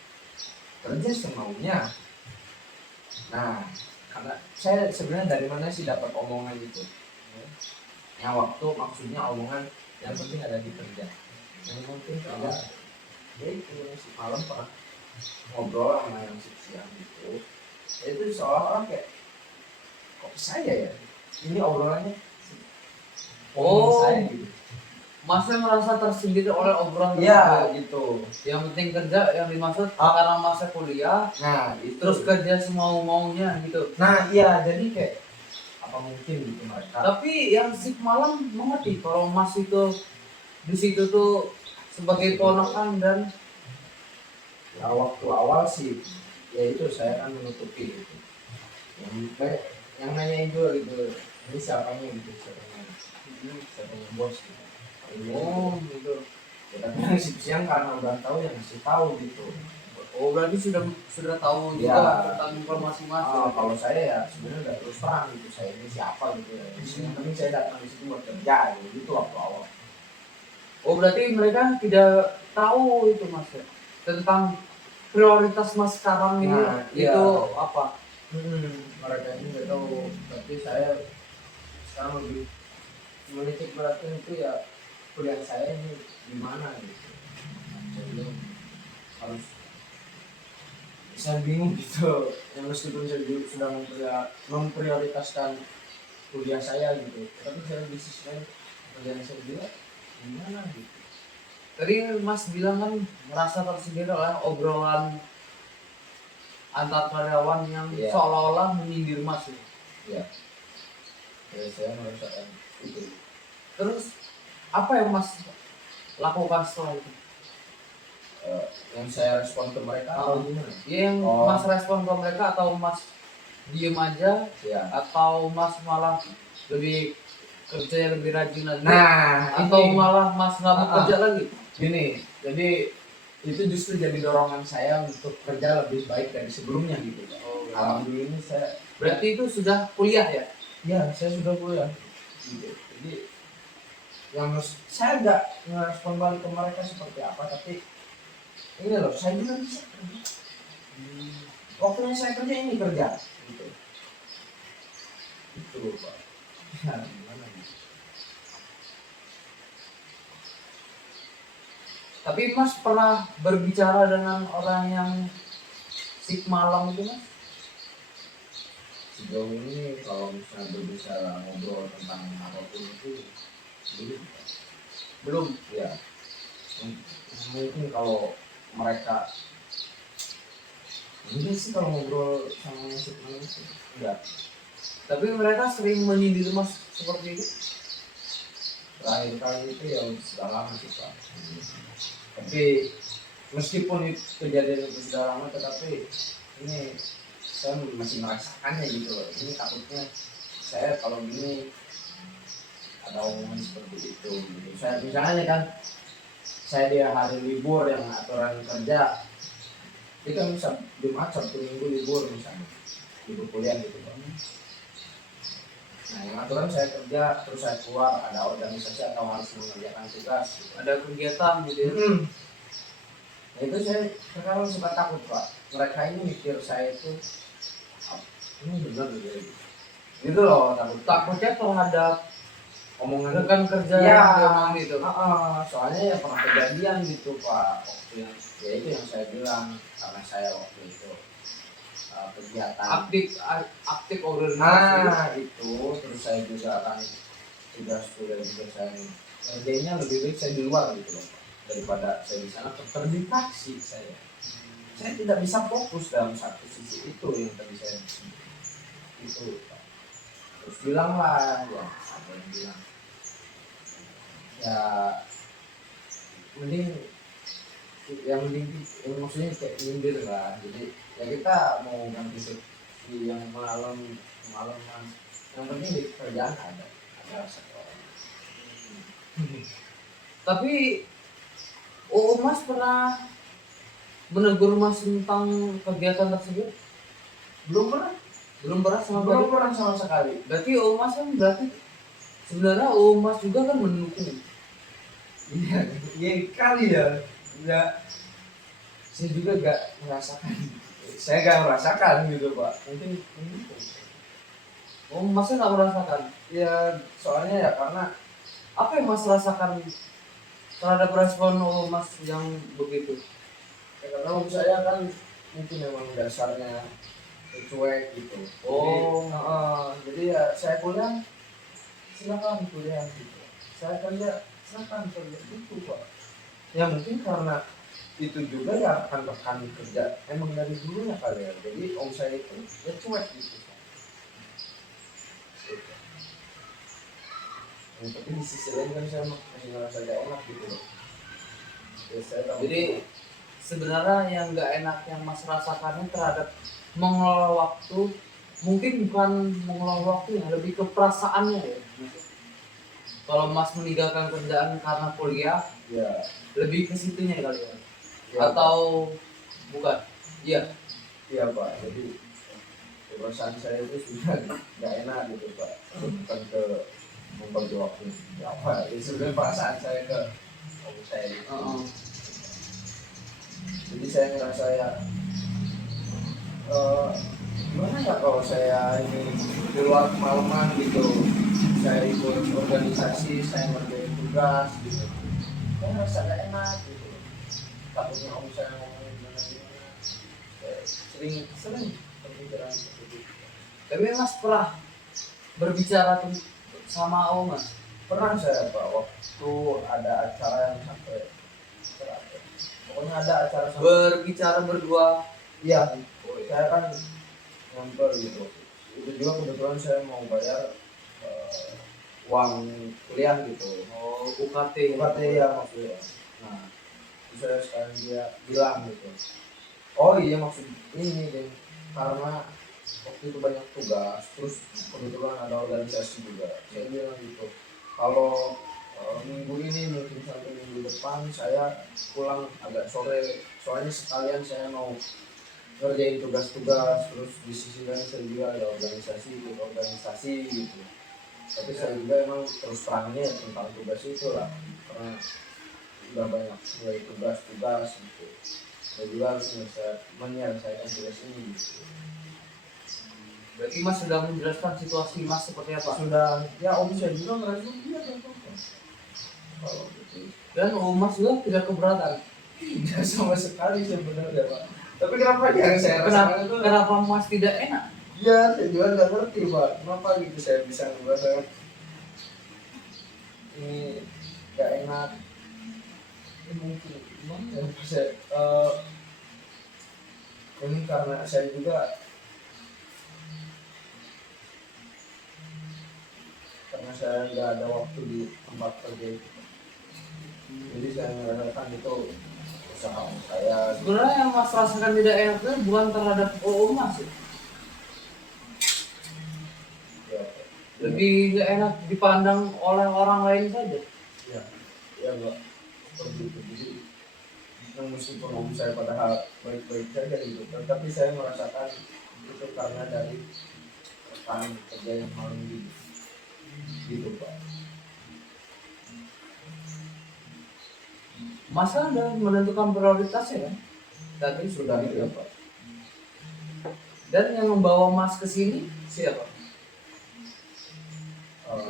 kerja semaunya. Nah, karena saya sebenarnya dari mana sih dapat omongan itu? Yang waktu maksudnya omongan yang penting ada di kerja. Yang penting kerja. Ya itu si malam pernah ngobrol sama yang siang gitu. Itu seolah-olah kayak kok saya ya? Ini obrolannya saya gitu. Masnya merasa tersindir oleh obrolan Iya tersebut. gitu. Yang penting kerja, yang dimaksud karena masa kuliah, Nah itu. terus kerja semau-maunya gitu. Nah iya, jadi kayak apa mungkin gitu mereka. Tapi yang shift malam mengerti kalau Mas itu di situ tuh sebagai ponakan dan Ya waktu awal sih ya itu saya kan menutupi gitu. Yang nanya itu gitu, ini siapanya gitu, siapanya bos gitu. gitu. Ya, tapi yang siang karena udah tahu yang ngasih tahu gitu. Oh berarti sudah tahu Ya. juga tentang informasi Mas. Kalau saya ya sebenarnya udah terus terang gitu, saya ini siapa gitu ya. Yang penting saya datang di situ buat kerja gitu waktu awal. Oh berarti mereka tidak tahu itu Mas ya? Tentang prioritas Mas sekarang ini Nah, itu iya. apa? Mereka ini nggak tahu, tapi saya sekarang lebih menitik beratkan itu ya kuliah saya ini di mana gitu. Jadi harus saya bingung gitu. Yang meskipun saya sudah memprioritaskan kuliah saya gitu, tapi saya di sisi lain kerjaan saya juga gimana gitu. Tadi Mas bilang kan merasa tersindir oleh obrolan antar karyawan yang Iya. seolah-olah menyindir Mas. Ya, saya merasakan itu. Terus apa yang Mas lakukan setelah itu? Yang saya respon ke mereka atau gimana? Ya, yang Oh. Mas respon ke mereka atau Mas diem aja Ya. atau Mas malah lebih kerja lebih rajin lagi Nah, atau ini malah Mas nggak mau kerja lagi? gini, jadi itu justru jadi dorongan saya untuk kerja lebih baik dari sebelumnya gitu. Alhamdulillah ini saya Berarti itu sudah kuliah ya? Ya, saya sudah kuliah. Gitu. Jadi yang saya nggak ngerespon balik ke mereka seperti apa, tapi ini loh, saya juga bisa kerja. Waktunya saya kerja ini kerja. Gitu. Itu Pak. Ya, gimana gitu. Tapi Mas pernah berbicara dengan orang yang sik malam itu Mas? Sejauh ini kalau misalnya berbicara ngobrol tentang apapun itu belum. Belum. Ya, mungkin kalau mereka enggak sih kalau ngobrol sama musik malam itu enggak. Tapi mereka sering menyindir Mas seperti itu. Terakhir kali itu ya sudah lama sih Pak. Tapi meskipun itu kejadian itu sudah lama, tetapi ini saya masih merasakannya gitu loh. Ini takutnya saya kalau gini ada omongan seperti itu gitu. Saya misalnya kan saya dia hari libur yang aturan kerja itu kan bisa Jumat Sabtu Minggu libur misalnya libur kuliah gitu Pak. Nah yang aturan saya kerja terus saya keluar ada organisasi atau harus mengerjakan tugas gitu. Ada kegiatan gitu ya. Nah itu saya sekarang suka takut Pak. Mereka ini mikir saya itu ini benar gitu loh, Takutnya terhadap omongan rekan kerja ya, yang dia omong gitu. soalnya ya pernah kejadian gitu Pak waktu yang ya itu yang saya bilang karena saya waktu itu kegiatan Aktif organisasi. itu terus saya juga kan tugas kuliah juga saya kerjanya lebih baik saya di luar gitu loh Pak daripada saya di sana terdistraksi saya tidak bisa fokus dalam satu sisi itu yang tadi saya itu Pak. Terus bilang lah ya apa yang bilang ya mending yang maksudnya kayak nyindir lah jadi ya kita mau ganti seperti yang malam yang penting di kerjaan ada sekolah. Tapi Mas pernah menegur Mas tentang kegiatan tersebut? belum pernah Belum pernah sama belum sekali. pernah sama sekali. Berarti Mas kan sebenarnya Mas juga kan mendukung. Iya iya kali ya nggak saya juga nggak merasakan saya nggak merasakan gitu Pak mungkin Masnya nggak merasakan? ya soalnya ya karena Apa yang Mas rasakan terhadap respon Mas yang begitu? ya karena menurut saya kan mungkin memang dasarnya cuek gitu. Oh. Jadi ya saya kuliah silakan kuliah gitu. Saya kerja silakan kerja itu Pak. Ya mungkin karena itu juga ya rekan-rekan kerja emang dari dulunya kali ya. Jadi om saya itu ya cuek gitu. Ya, tapi di sisi lain kan saya masih ngerasa gak enak gitu loh. Ya, saya tahu Jadi sebenarnya yang nggak enak yang Mas rasakannya terhadap mengelola waktu, mungkin bukan mengelola waktu ya, lebih ke perasaannya ya. Kalau Mas meninggalkan kerjaan karena kuliah, ya, lebih ke situnya kali ya. ya Atau bukan? Iya. iya Pak. Jadi perasaan saya itu sudah gak enak gitu Pak. Bukan ke membagi waktu apa. Ya sebenarnya perasaan saya ke om saya gitu. Jadi saya ngerasa ya gimana ya kalau saya ini di luar kemalaman gitu saya ikut organisasi saya ngerjain tugas gitu saya ngerasa gak enak gitu takutnya om saya ngomongin gimana saya sering pemikiran seperti itu. Tapi Mas pernah berbicara sama Mas? Pernah saya Pak waktu ada acara yang sampai pokoknya ada acara sampai Berbicara berdua. iya saya kan ngambil gitu itu juga kebetulan saya mau bayar uang kuliah gitu UKT. ya maksudnya nah terus saya sekarang dia bilang gitu oh iya maksud ini deh karena waktu itu banyak tugas terus kebetulan ada organisasi juga saya bilang gitu kalau minggu ini mungkin sampai minggu depan saya pulang agak sore soalnya sekalian saya mau ngerjain tugas-tugas, terus di sisi lain saya juga ada ikut organisasi gitu. Tapi saya juga emang terus terangnya ya tentang tugas itu lah, karena udah banyak mulai tugas-tugas gitu. Saya juga harus menyelesaikan tugas ini gitu. Berarti Mas sudah menjelaskan situasi Mas seperti apa? Sudah, ya om saya juga ngerasa dia kan kalau gitu. Dan Mas juga tidak keberatan. Tidak sama sekali sebenarnya Pak. Tapi kenapa yang saya Kenapa, rasakan itu? kenapa Mas tidak enak? Ya saya juga nggak ngerti Pak. Kenapa gitu saya bisa ngerasa ini nggak enak. Ini mungkin gimana ya? Ini karena saya juga karena saya nggak ada waktu di tempat kerja itu. Jadi saya merasakan itu usaha saya. Sebenarnya yang Mas rasakan tidak enak itu bukan terhadap Mas ya? Ya, Lebih nggak enak dipandang oleh orang lain saja. ya, ya Mbak. Seperti itu. Jadi yang meskipun om saya padahal baik-baik saja gitu, tetapi saya merasakan itu karena dari rekan kerja yang malam gitu Pak. Mas kan udah menentukan prioritasnya kan? Tadi sudah itu ya Pak. Dan yang membawa Mas ke sini siapa?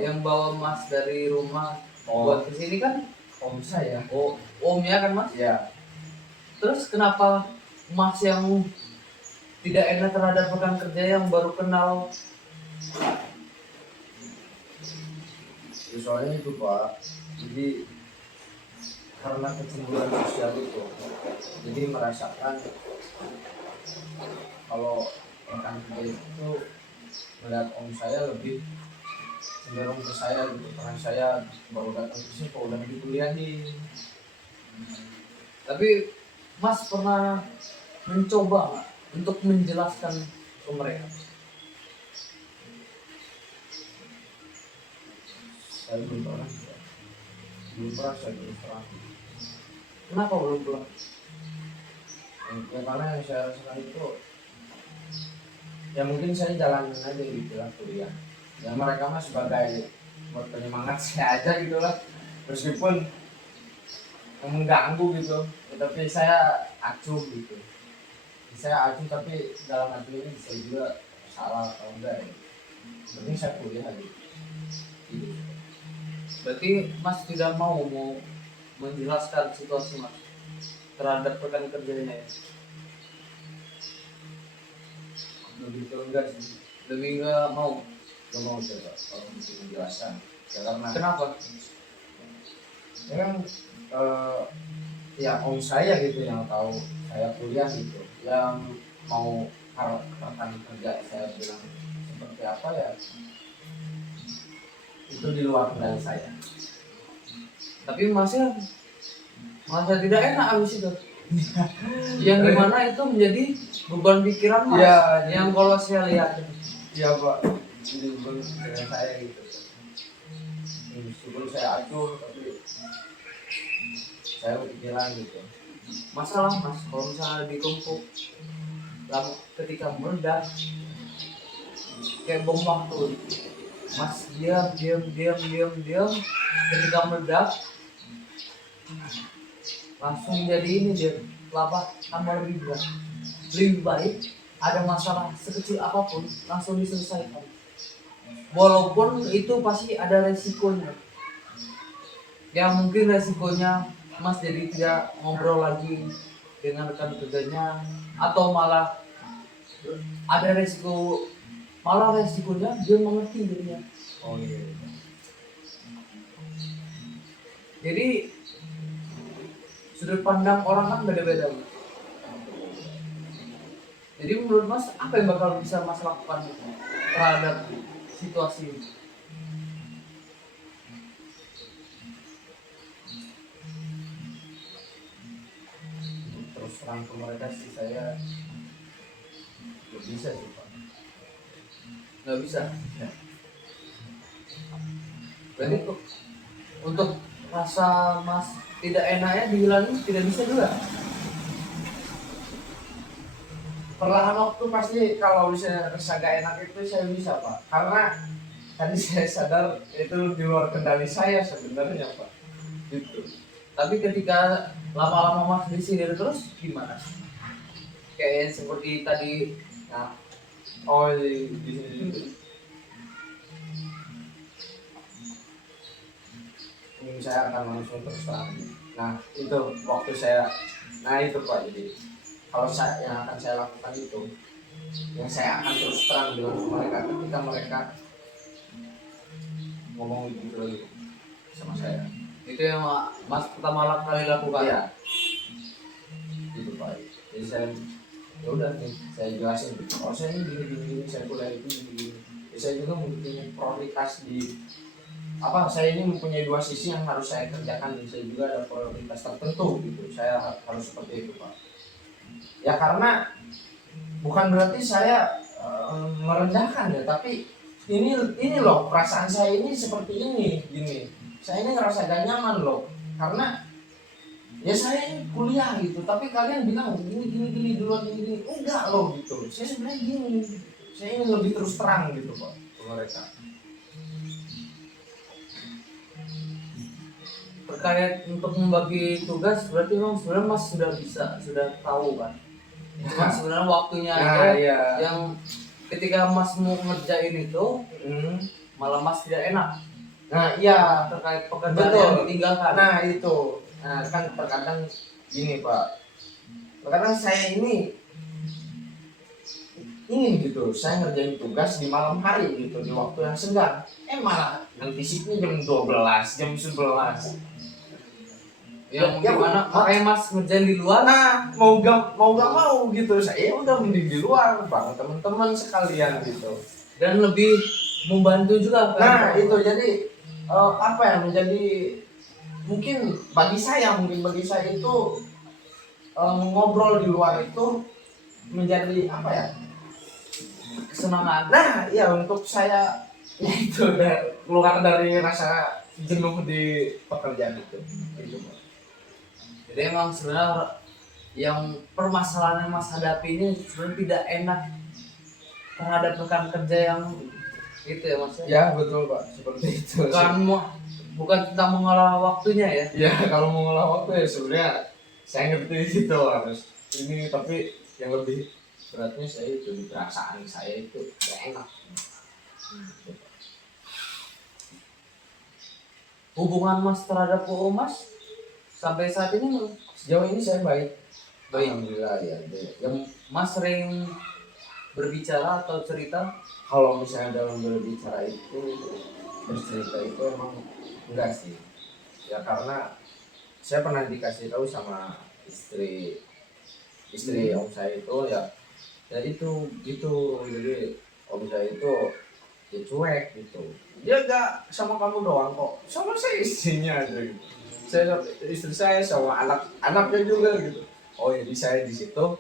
Yang bawa Mas dari rumah buat ke sini kan Om saya. Omnya kan Mas? Ya. Terus kenapa Mas yang tidak enak terhadap rekan kerja yang baru kenal? Ya, soalnya itu Pak. Jadi karena kecemburuan sosial itu, jadi merasakan kalau rekan kerja itu melihat om saya lebih cenderung ke saya gitu, karena saya baru datang ke sini kok udah dikuliahin. Tapi Mas pernah mencoba nggak untuk menjelaskan ke mereka? Saya belum pernah saya terus terang. Kenapa belum pulang? Ya, karena yang saya rasakan itu ya mungkin saya jalanin aja gitu lah kuliah. Ya mereka mah sebagai buat penyemangat saya aja gitu lah, meskipun mengganggu gitu, tapi saya acuh gitu. Saya acuh tapi dalam acuh ini saya juga salah atau enggak ya. Penting saya kuliah gitu. Berarti Mas tidak mau menjelaskan situasi Mas terhadap rekan kerjanya ya? Lebih ke enggak sih, Lebih nggak mau. gak mau coba kalau mesti menjelaskan. Ya karena Kenapa? ya kan ya om saya gitu yang tahu saya kuliah gitu, yang mau rekan kerja saya bilang seperti apa ya itu di luar kendali saya. Tapi Masnya merasa tidak enak abis itu. Yang dimana itu menjadi beban pikiran Mas. Iya, yang kalau saya lihat. Iya Pak, jadi bukan dengan saya gitu. Meskipun saya acuh tapi saya pikiran gitu. Masalah Mas, kalau misalnya ditumpuk lama ketika meledak kayak bom waktu, Mas diam, ketika meledak langsung jadi ini dia kelapa tambah lebih berat. Lebih baik ada masalah sekecil apapun langsung diselesaikan, walaupun itu pasti ada resikonya. Ya mungkin resikonya Mas jadi tidak ngobrol lagi dengan rekan kerjanya, atau malah ada resikonya dia mengerti dirinya. Oh iya. Jadi sudut pandang orang kan beda-beda. Jadi menurut Mas apa yang bakal bisa Mas lakukan terhadap situasi ini? Terus terang ke mereka sih saya nggak bisa sih Pak. Nggak bisa. Ya. Berarti untuk rasa Mas tidak enaknya dihilangin tidak bisa juga. perlahan waktu pasti kalau bisa rasa gak enak itu saya bisa Pak, karena tadi saya sadar itu di luar kendali saya sebenarnya Pak, gitu. Tapi ketika lama-lama mas di sini terus gimana? Kayak seperti tadi. Nah, oh di sini ini saya akan langsung terus terang. Nah itu waktu saya, nah itu Pak, jadi kalau saya yang akan saya lakukan itu, yang saya akan terus terang dengan mereka ketika mereka ngomong gitu lagi sama saya. Itu yang mas pertama kali lakukan. Iya, gitu Pak. Jadi saya ya udah nih, saya jelasin. Oh saya ini gini, saya kuliah itu gini. Ya, saya juga mempunyai prioritas di apa, saya ini mempunyai dua sisi yang harus saya kerjakan, dan saya juga ada prioritas tertentu gitu. Saya harus seperti itu Pak. Ya karena bukan berarti saya merendahkan ya, tapi ini loh perasaan saya ini seperti ini gini. Saya ini ngerasa gak nyaman loh, karena ya saya ini kuliah gitu, tapi kalian bilang gini di luar gini, enggak loh gitu. Saya sebenarnya gini, saya ingin lebih terus terang gitu Pak ke mereka. Terkait untuk membagi tugas berarti memang sebenarnya mas sudah tahu kan. Cuma sebenarnya waktunya aja iya. yang ketika mas mau ngerjain itu malah mas tidak enak. Nah iya, Terkait pekerjaan betul. yang ditinggalkan. Nah itu, nah kan terkadang gini Pak, terkadang saya ini ingin gitu, saya ngerjain tugas di malam hari gitu, di waktu yang senggang, malah nanti shiftnya jam 12, jam 11. Yang Ya, gimana makanya mas ngerjain di luar. Nah mau gak mau gitu, saya udah mending di luar bang, teman-teman sekalian gitu. Dan lebih membantu juga kan. Nah itu jadi apa ya, menjadi mungkin bagi saya itu ngobrol di luar itu menjadi apa ya, Kesenangan. nah iya untuk saya ya itu keluar dari rasa jenuh di pekerjaan itu. Jadi emang sebenarnya yang permasalahan yang mas hadapi ini sebenarnya tidak enak terhadap rekan kerja yang itu ya mas ya. Ya betul Pak, seperti itu. Bukan tentang mengolah waktunya ya. Ya kalau mau ngolah waktu ya sebenarnya saya ngerti itu harus ini, tapi yang lebih beratnya saya itu di perasaan saya itu gak enak. Hubungan mas terhadap PO mas sampai saat ini Sejauh ini saya baik. baik. Alhamdulillah ya. Yang mas sering berbicara atau cerita. Kalau misalnya dalam berbicara itu, bercerita itu emang enggak sih. Ya karena saya pernah dikasih tahu sama istri om saya itu ya itu gitu, jadi om saya itu ya cuek gitu. Dia enggak sama kamu doang kok, sama saya istrinya aja gitu. Saya istri saya sama anaknya juga gitu. Oh jadi saya di situ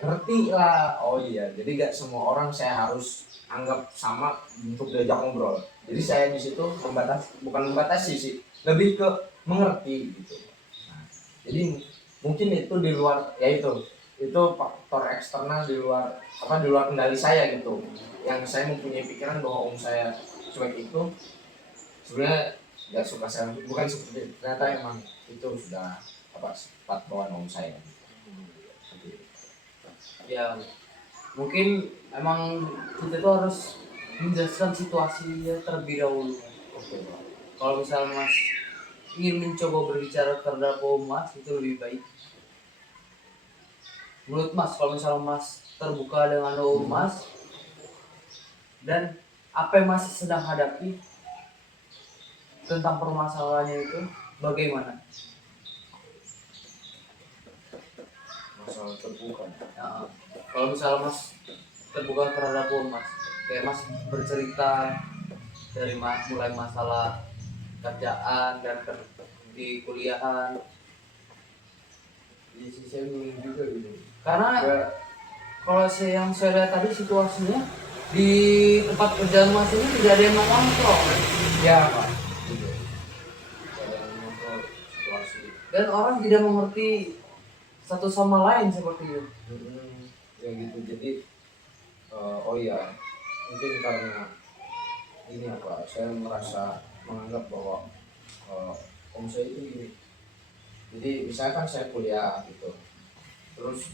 ngerti lah. Oh iya, jadi gak semua orang saya harus anggap sama untuk diajak ngobrol. Jadi saya di situ bukan membatasi sih, lebih ke mengerti gitu. Nah, jadi mungkin itu di luar, ya itu faktor eksternal di luar kendali saya gitu. Yang saya mempunyai pikiran bahwa om saya cuek itu sebenarnya nggak suka saya, bukan seperti itu. Ternyata emang itu sudah sifat bawaan om saya. Ya mungkin emang kita tuh harus menjelaskan situasinya terlebih dahulu. Oke Pak. Kalau misalnya mas ingin mencoba berbicara terhadap PO mas itu lebih baik. Menurut mas kalau misalnya mas terbuka dengan PO mas dan apa yang mas sedang hadapi tentang permasalahannya itu bagaimana? Masalah terbuka. Ya, kalau misalnya mas terbuka terhadap mas, kayak mas bercerita dari mulai masalah kerjaan dan di kuliahan. Iya sih, saya bingung juga gitu. Karena kalau yang saya lihat tadi situasinya di tempat kerjaan mas ini tidak ada yang mengontrol Ya Pak. Gitu. Ada yang mengontrol situasi. dan orang tidak mengerti satu sama lain seperti itu. Ya gitu. Jadi oh iya, mungkin karena ini apa, saya merasa menganggap bahwa om saya itu gini. Jadi misalkan saya kuliah gitu, terus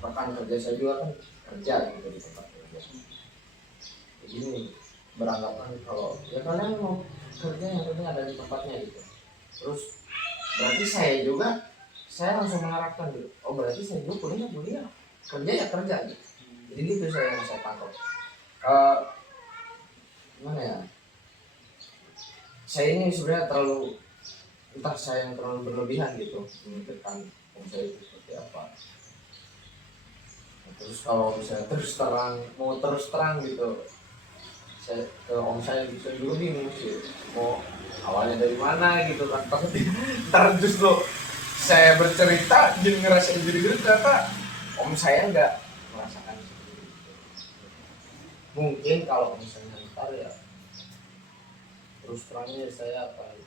rekan kerja saya juga kan kerja gitu di tempat kerja. Begini, beranggapan kalau ya kalian mau kerja yang penting ada di tempatnya gitu. Terus berarti saya langsung mengarahkan gitu. Oh berarti saya juga kuliah, kerja ya kerja gitu. Jadi gitu yang saya tangkap. Gimana ya? Saya ini sebenarnya entah saya yang terlalu berlebihan gitu memikirkan om saya itu seperti apa. Terus kalau misalnya mau terus terang gitu, saya ke om saya bisa dulu bingung sih mau awalnya dari mana gitu kan. Tapi ntar justru saya bercerita jadi ngerasain diri ternyata om saya nggak merasakan seperti itu. Mungkin kalau misalnya ntar ya terus terangnya saya akan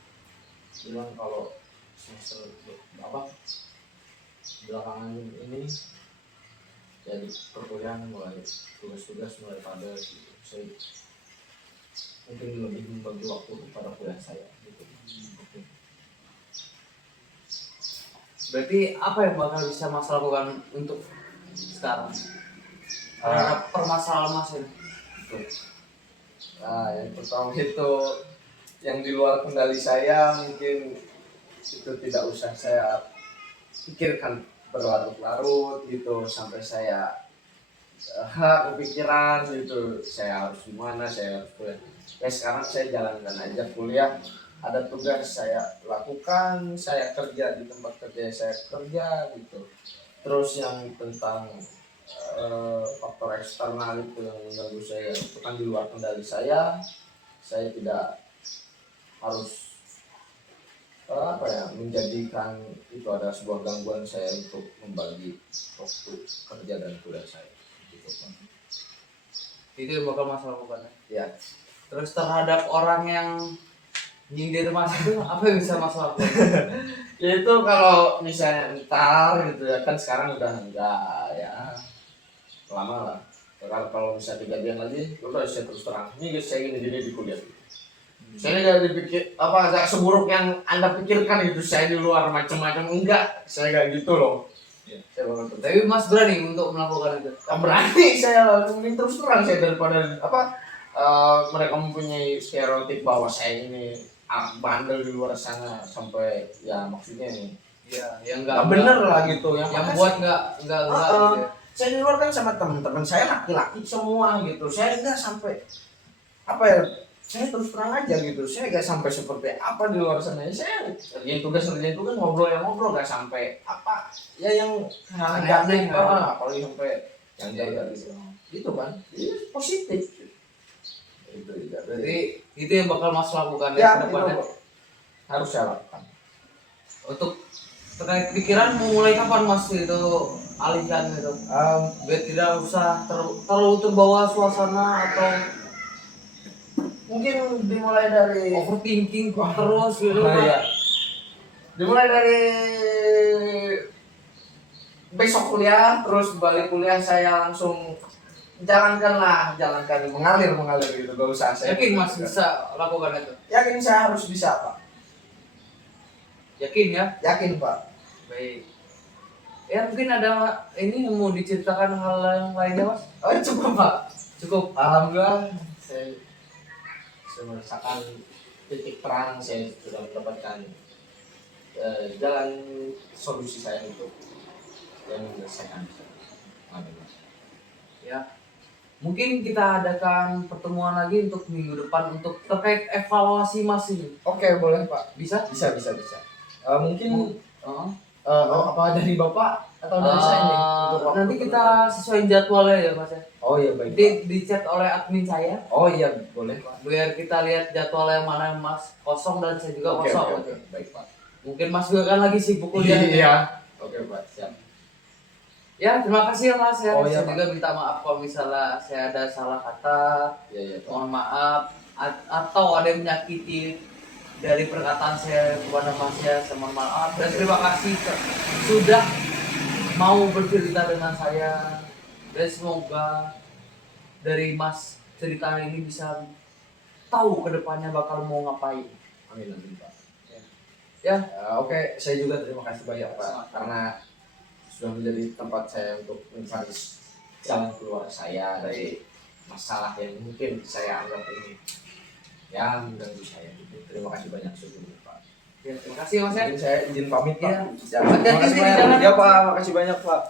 bilang kalau semester belakangan ini jadi perkuliahan mulai tugas-tugas mulai pada gitu. Saya mungkin lebih membagi waktu kepada kuliah saya gitu. Berarti apa yang bakal bisa Mas lakukan untuk sekarang terhadap permasalahan Mas ini? Nah, yang pertama itu yang di luar kendali saya mungkin itu tidak usah saya pikirkan berlarut-larut gitu sampai saya kepikiran gitu saya harus gimana, saya harus kuliah. Ya sekarang saya jalankan aja kuliah, ada tugas saya lakukan, saya kerja di tempat kerja saya kerja gitu. Terus yang tentang faktor eksternal itu yang mengganggu saya itu kan di luar kendali saya tidak harus menjadikan itu ada sebuah gangguan saya untuk membagi waktu kerja dan kuliah saya gitu Pak. Itu yang bakal Mas lakukan Ya. Terus terhadap orang yang nyindir Mas itu apa yang bisa Mas lakukan? Ya itu kalau misalnya ntar gitu ya kan sekarang udah enggak ya lama lah. Kalau misalnya kejadian lagi udah saya terus terang ini guys saya gini di kuliah. Saya nggak dipikir agak seburuk yang Anda pikirkan itu saya di luar macam-macam enggak, saya nggak gitu loh. Ya. Saya banget. Tapi Mas berani untuk melakukan itu? Berani saya mending terus terang saya daripada mereka mempunyai stereotip bahwa saya ini bandel di luar sana sampai ya maksudnya nih. Iya, yang enggak Bener lah gitu yang buat enggak gitu ya. Saya di luar kan sama teman-teman saya laki-laki semua gitu. Saya enggak sampai saya terus terang aja gitu, saya nggak sampai seperti apa di luar sana. Saya kerjain tugas ngobrol nggak sampai yang aneh-aneh apalagi sampai yang jaga gitu kan. Ini positif itu juga. Berarti itu yang bakal Mas lakukan Ya ke depannya? Harus saya lakukan. Untuk terkait pikiran mau mulai kapan Mas itu alihkan itu? Biar tidak usah terlalu terbawa suasana atau Mungkin dimulai dari overthinking terus gitu. Iya. Dimulai dari besok kuliah, terus balik kuliah saya langsung jalankan mengalir gitu, gak usah saya. Yakin Mas bisa lakukan itu? Yakin saya harus bisa Pak. Yakin ya? Yakin Pak. Baik. Ya mungkin ada ini yang mau diceritakan hal yang lainnya Mas? Oh cukup Pak. Cukup. Alhamdulillah saya merasakan titik terang, saya sudah mendapatkan jalan solusi saya untuk yang menyelesaikan. Ya. Mungkin kita adakan pertemuan lagi untuk minggu depan untuk terkait evaluasi Mas ini. Oke, boleh Pak. Bisa? Bisa. Mungkin Oh. apa dari Bapak atau dari saya nih? Untuk waktu Nanti kita sesuai jadwalnya ya Mas ya. Oh iya baik. Di chat oleh admin saya. Oh iya boleh Pak. Biar kita lihat jadwal yang mana yang Mas kosong dan saya juga kosong. Oke. Baik Pak. Mungkin Mas juga kan lagi sibuk kuliah. Iya. Oke Pak, siap. Ya, terima kasih ya Mas ya. Oh, iya, Saya Pak. juga minta maaf kalau misalnya saya ada salah kata. Iya Pak. Mohon maaf atau ada yang menyakiti dari perkataan saya kepada Mas ya. Saya mohon maaf dan terima kasih sudah mau bercerita dengan saya, dan semoga dari Mas cerita ini bisa tahu kedepannya bakal mau ngapain. Amin amin Pak. Ya, Oke, saya juga terima kasih banyak Pak karena sudah menjadi tempat saya untuk mencari jalan keluar saya dari masalah yang mungkin saya anggap ini ya mengganggu saya. Terima kasih banyak sebelumnya Pak. ya terima kasih Mas ya. Mungkin saya izin pamit Pak. Iya. Ya, Hati-hati makasih di banyak. jalan. Ya Pak, makasih banyak Pak.